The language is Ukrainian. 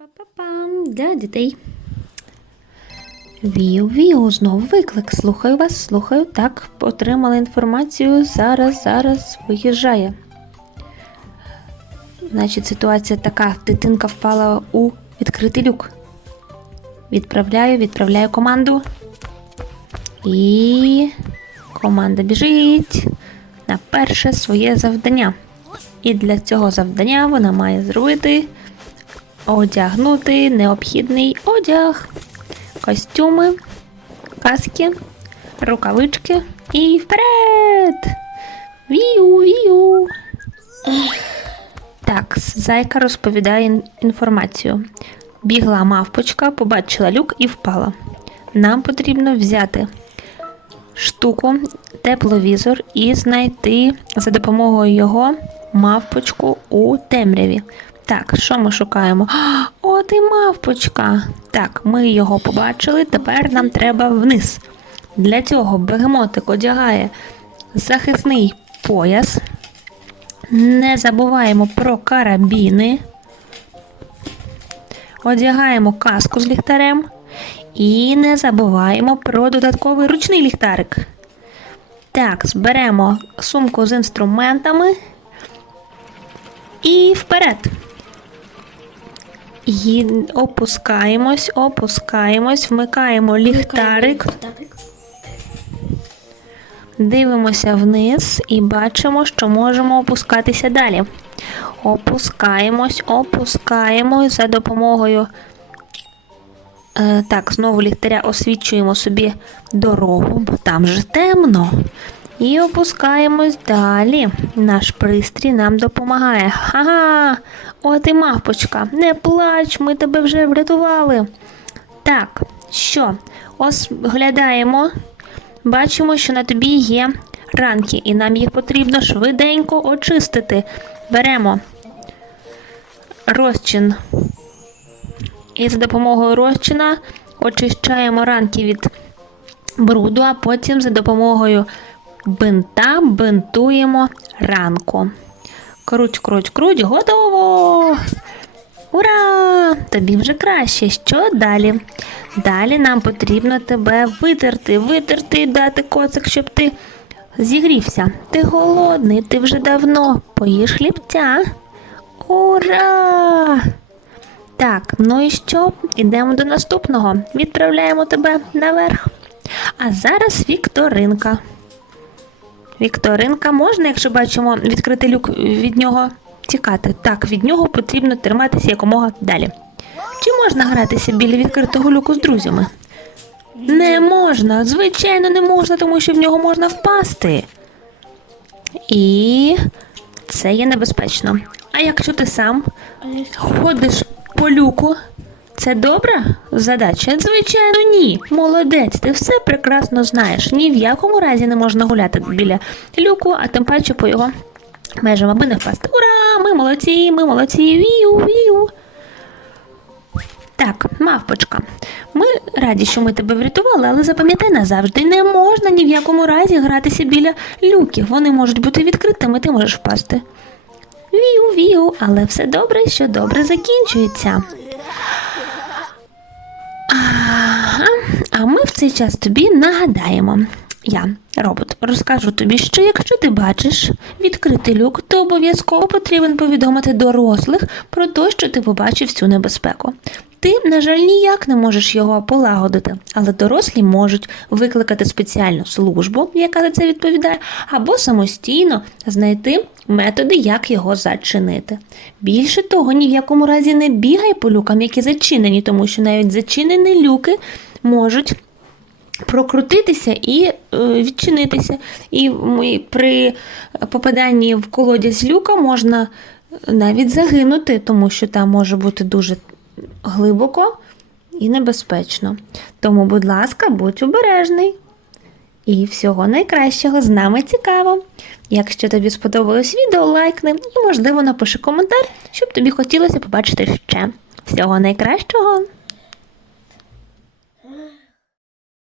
Па-па-пам для дітей. Віу, віу, знову виклик. Слухаю вас, слухаю. Так, отримала інформацію. Зараз, зараз виїжджає. Значить, ситуація така: дитинка впала у відкритий люк. Відправляю, відправляю команду. І команда біжить на перше своє завдання. І для цього завдання вона має зробити одягнути необхідний одяг, костюми, каски, рукавички і вперед! Віу, віу. Так, зайка розповідає інформацію. Бігла мавпочка, побачила люк і впала. Нам потрібно взяти штуку, тепловізор і знайти за допомогою його мавпочку у темряві. Так, що ми шукаємо? От і мавпочка. Так, ми його побачили. Тепер нам треба вниз. Для цього бегемотик одягає захисний пояс. Не забуваємо про карабіни. Одягаємо каску з ліхтарем. І не забуваємо про додатковий ручний ліхтарик. Так, зберемо сумку з інструментами. І вперед. І опускаємось, опускаємось, вмикаємо ліхтарик, дивимося вниз і бачимо, що можемо опускатися далі. Опускаємось, опускаємось за допомогою. Е, так, знову ліхтаря освічуємо собі дорогу, бо там же темно. І опускаємось далі. Наш пристрій нам допомагає. Ага, от і мавпочка, не плач, ми тебе вже врятували. Так, що? Ось глядаємо, бачимо, що на тобі є ранки, і нам їх потрібно швиденько очистити. Беремо розчин і за допомогою розчина очищаємо ранки від бруду, а потім за допомогою бинта бинтуємо ранку. Круть, круть, круть, готово! Ура! Тобі вже краще. Що далі? Далі нам потрібно тебе витерти, витерти, дати коцик, щоб ти зігрівся. Ти голодний, ти вже давно. Поїж хлібця. Ура! Так, ну і що? Ідемо до наступного. Відправляємо тебе наверх. А зараз Вікторинка. Вікторинка можна, якщо бачимо відкритий люк від нього тікати. Так, від нього потрібно триматися якомога далі. Чи можна гратися біля відкритого люку з друзями? Не можна, звичайно, не можна, тому що в нього можна впасти. І це є небезпечно. А якщо ти сам ходиш по люку, це добра задача? Звичайно, ні. Молодець, ти все прекрасно знаєш. Ні в якому разі не можна гуляти біля люку, а тим паче по його межам, аби не впасти. Ура! Ми молодці, ми молодці, вію, вію. Так, мавпочка. Ми раді, що ми тебе врятували, але запам'ятай назавжди, не можна ні в якому разі гратися біля люків. Вони можуть бути відкритими, ти можеш впасти. Вію, вію, але все добре, що добре закінчується. А ми в цей час тобі нагадаємо. Я, робот, розкажу тобі, що якщо ти бачиш відкритий люк, то обов'язково потрібен повідомити дорослих про те, що ти побачив цю небезпеку. Ти, на жаль, ніяк не можеш його полагодити, але дорослі можуть викликати спеціальну службу, яка за це відповідає, або самостійно знайти методи, як його зачинити. Більше того, ні в якому разі не бігай по люкам, які зачинені, тому що навіть зачинені люки можуть прокрутитися і е, відчинитися. І при попаданні в колодязь люка можна навіть загинути, тому що там може бути дуже глибоко і небезпечно. Тому, будь ласка, будь обережний. І всього найкращого з нами цікаво. Якщо тобі сподобалось відео, лайкни і, можливо, напиши коментар, щоб тобі хотілося побачити ще. Всього найкращого!